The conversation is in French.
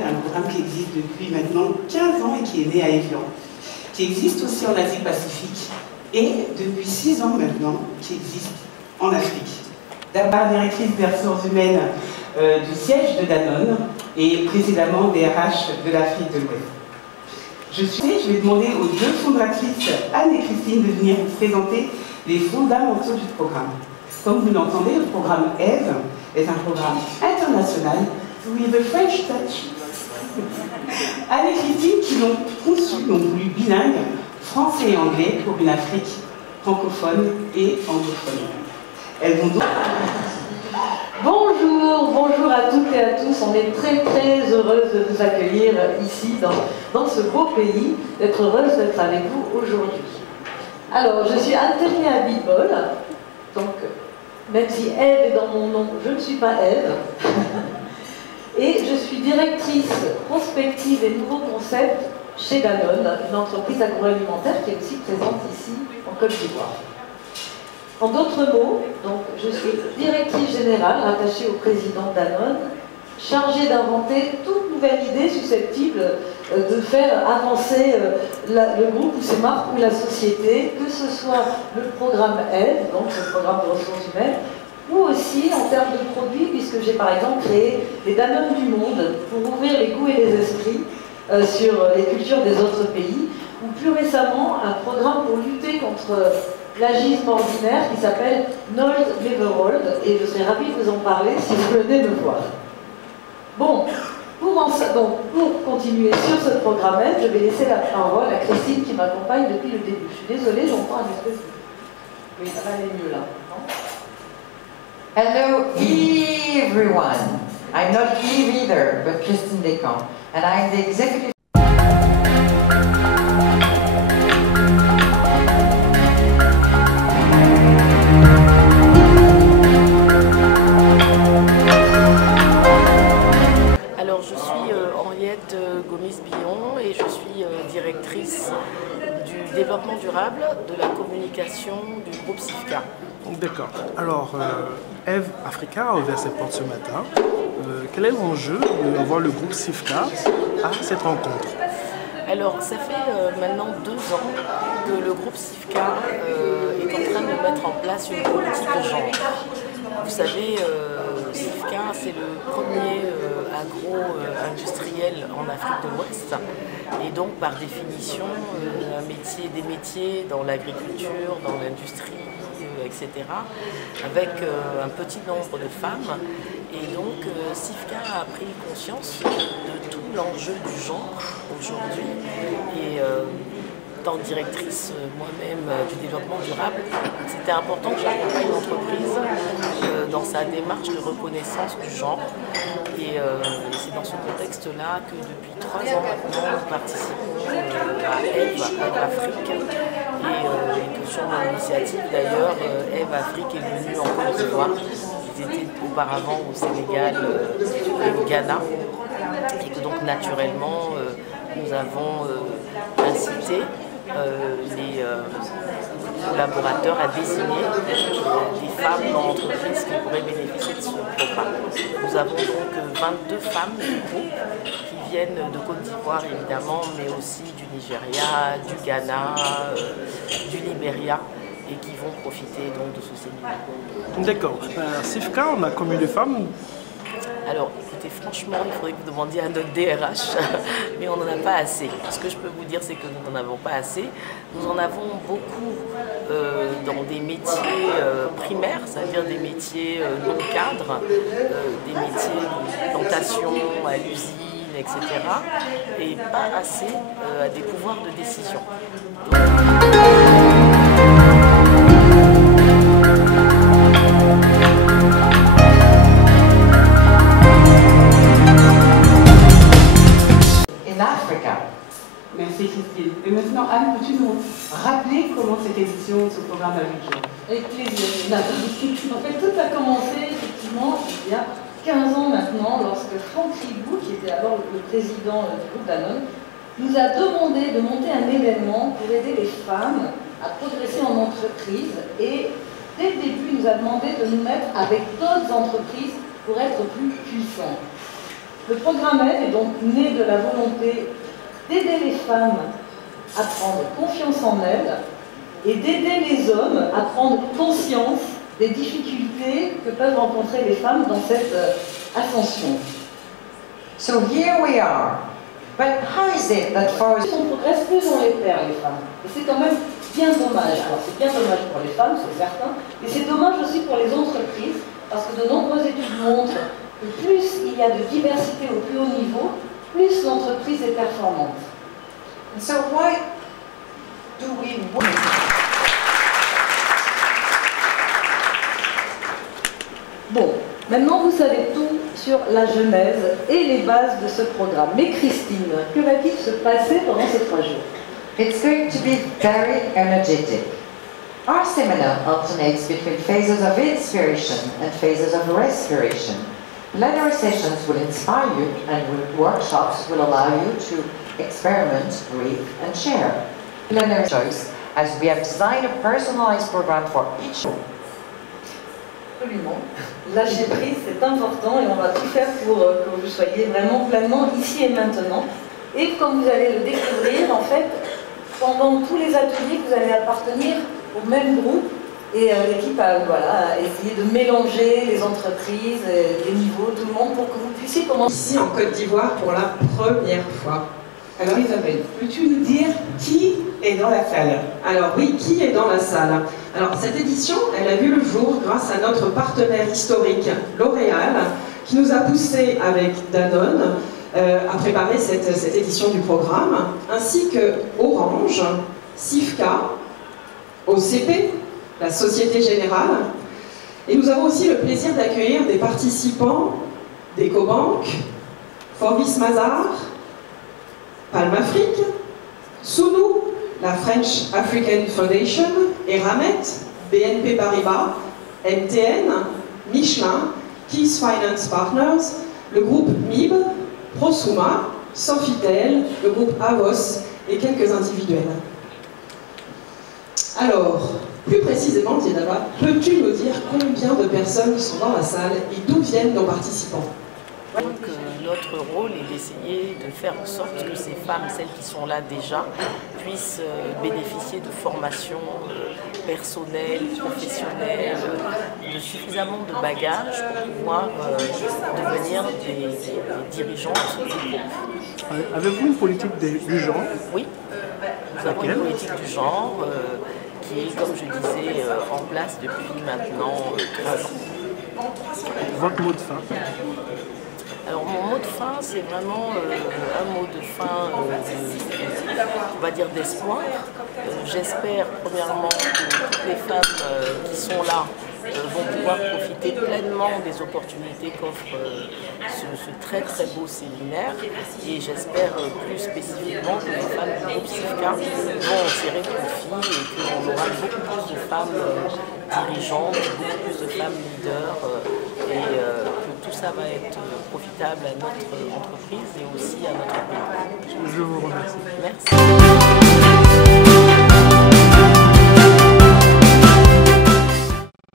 Un programme qui existe depuis maintenant 15 ans et qui est né à Évian, qui existe aussi en Asie-Pacifique et depuis 6 ans maintenant qui existe en Afrique. D'abord directrice des ressources humaines du siège de Danone et précédemment des RH de l'Afrique de l'Ouest. Je vais demander aux deux fondatrices, Anne et Christine, de venir vous présenter les fondamentaux du programme. Comme vous l'entendez, le programme EVE est un programme international with a French touch. Anne et Christine qui l'ont conçu, l'ont voulu bilingue, français et anglais, pour une Afrique francophone et anglophone. Elles vont donc... Bonjour à toutes et à tous. On est très heureuse de vous accueillir ici, dans ce beau pays, d'être heureuse d'être avec vous aujourd'hui. Alors, je suis Anthony Abitbol, donc, même si Ève est dans mon nom, je ne suis pas Ève. Et je suis directrice prospective et nouveaux concepts chez Danone, une entreprise agroalimentaire qui est aussi présente ici en Côte d'Ivoire. En d'autres mots, donc, je suis directrice générale rattachée au président Danone, chargée d'inventer toute nouvelle idée susceptible de faire avancer le groupe ou ses marques ou la société, que ce soit le programme EVE, donc le programme de ressources humaines, ou aussi en termes de produits, puisque j'ai par exemple créé les Danone du monde pour ouvrir les goûts et les esprits sur les cultures des autres pays, ou plus récemment un programme pour lutter contre l'agisme ordinaire qui s'appelle Nold Leverhold, et je serais ravie de vous en parler si vous venez me voir. Bon, pour continuer sur ce programme, je vais laisser la parole à Christine qui m'accompagne depuis le début. Je suis désolée, j'entends un espèce de... Oui, ça va aller mieux là, non? Hello everyone. I'm not Eve either, but Christine Descamps, and I'm the executive. Alors je suis Henriette Gomis-Billon et je suis directrice du développement durable, de la communication du groupe SIFCA. D'accord. Alors, Ève Africa a ouvert ses portes ce matin. Quel est l'enjeu d'avoir le groupe SIFCA à cette rencontre? Alors, ça fait maintenant 2 ans que le groupe SIFCA est en train de mettre en place une politique de genre. Vous savez, SIFCA, c'est le premier agro-industriel en Afrique de l'Ouest. Et donc, par définition, des métiers dans l'agriculture, dans l'industrie, etc., avec un petit nombre de femmes. Et donc, SIFCA a pris conscience de tout l'enjeu du genre aujourd'hui. Et étant directrice moi-même du développement durable, c'était important que j'accompagne l'entreprise dans sa démarche de reconnaissance du genre. Et c'est dans ce contexte-là que depuis 3 ans maintenant, nous participons à EVE Afrique. Et que sur mon initiative, d'ailleurs, EVE Afrique est venue en Côte d'Ivoire. Ils étaient auparavant au Sénégal et au Ghana. Et que donc, naturellement, nous avons incité les collaborateurs à désigner des femmes dans l'entreprise qui pourraient bénéficier de ce programme. Nous avons donc 22 femmes du groupe qui viennent de Côte d'Ivoire évidemment, mais aussi du Nigeria, du Ghana, du Libéria, et qui vont profiter donc de ce séminaire. D'accord. SIFCA, on a combien de femmes? Alors, écoutez, franchement, il faudrait que vous demandiez à notre DRH, mais on n'en a pas assez. Ce que je peux vous dire, c'est que nous n'en avons pas assez. Nous en avons beaucoup dans des métiers primaires, c'est-à-dire des métiers non cadres, des métiers de plantation à l'usine, etc. Et pas assez à des pouvoirs de décision. Avec plaisir. En fait, tout a commencé effectivement il y a 15 ans maintenant, lorsque Franck Ribou, qui était alors le président du groupe Danone, nous a demandé de monter un événement pour aider les femmes à progresser en entreprise. Et dès le début, il nous a demandé de nous mettre avec d'autres entreprises pour être plus puissants. Le programme Aide est donc né de la volonté d'aider les femmes à prendre confiance en elles et d'aider les hommes à prendre conscience des difficultés que peuvent rencontrer les femmes dans cette ascension. So here we are. But how is it that for On progresse plus on les perd, les femmes. Et c'est quand même bien dommage. Alors c'est bien dommage pour les femmes, c'est certain, mais c'est dommage aussi pour les entreprises, parce que de nombreuses études montrent que plus il y a de diversité au plus haut niveau, plus l'entreprise est performante. And so why do we want? Bon, maintenant vous savez tout sur la genèse et les bases de ce programme. Mais Christine, que va-t-il se passer pendant ces 3 jours? It's going to be very energetic. Our seminar alternates between phases of inspiration and phases of respiration. Plenary sessions will inspire you, and workshops will allow you to experiment, breathe, and share. Plenary choice, as we have designed a personalized program for each. Absolument. Lâcher prise, c'est important et on va tout faire pour que vous soyez vraiment pleinement ici et maintenant. Et comme vous allez le découvrir, en fait, pendant tous les ateliers, vous allez appartenir au même groupe et l'équipe a essayé de mélanger les entreprises, les niveaux, tout le monde pour que vous puissiez commencer. Ici en Côte d'Ivoire pour la première fois. Alors Isabelle, peux-tu nous dire qui est dans la salle? Alors oui, qui est dans la salle? Alors cette édition, elle a vu le jour grâce à notre partenaire historique, L'Oréal, qui nous a poussé avec Danone à préparer cette édition du programme, ainsi que Orange, Sifka, OCP, la Société Générale. Et nous avons aussi le plaisir d'accueillir des participants d'Ecobank, Forbis Mazar, Palm Afrique, Sounou, la French African Foundation, Eramet, BNP Paribas, MTN, Michelin, Keys Finance Partners, le groupe MIB, Prosuma, Sofitel, le groupe Avos et quelques individuels. Alors, plus précisément, Diedaba, peux-tu nous dire combien de personnes sont dans la salle et d'où viennent nos participants? Donc notre rôle est d'essayer de faire en sorte que ces femmes, celles qui sont là déjà, puissent bénéficier de formations personnelles, professionnelles, de suffisamment de bagages pour pouvoir devenir des dirigeantes du groupe. Avez-vous une politique du genre? Oui, nous avons une politique du genre qui est, comme je disais, en place depuis maintenant 3 ans. Votre mot de fin? Alors mon mot de fin, c'est vraiment un mot de fin, on va dire d'espoir. J'espère premièrement que toutes les femmes qui sont là vont pouvoir profiter pleinement des opportunités qu'offre ce très très beau séminaire. Et j'espère plus spécifiquement que les femmes du groupe Sifka vont en tirer profit et qu'on aura beaucoup plus de femmes dirigeantes, beaucoup plus de femmes leaders et que tout ça va être profitable à notre entreprise et aussi à notre pays. Je vous remercie. Merci.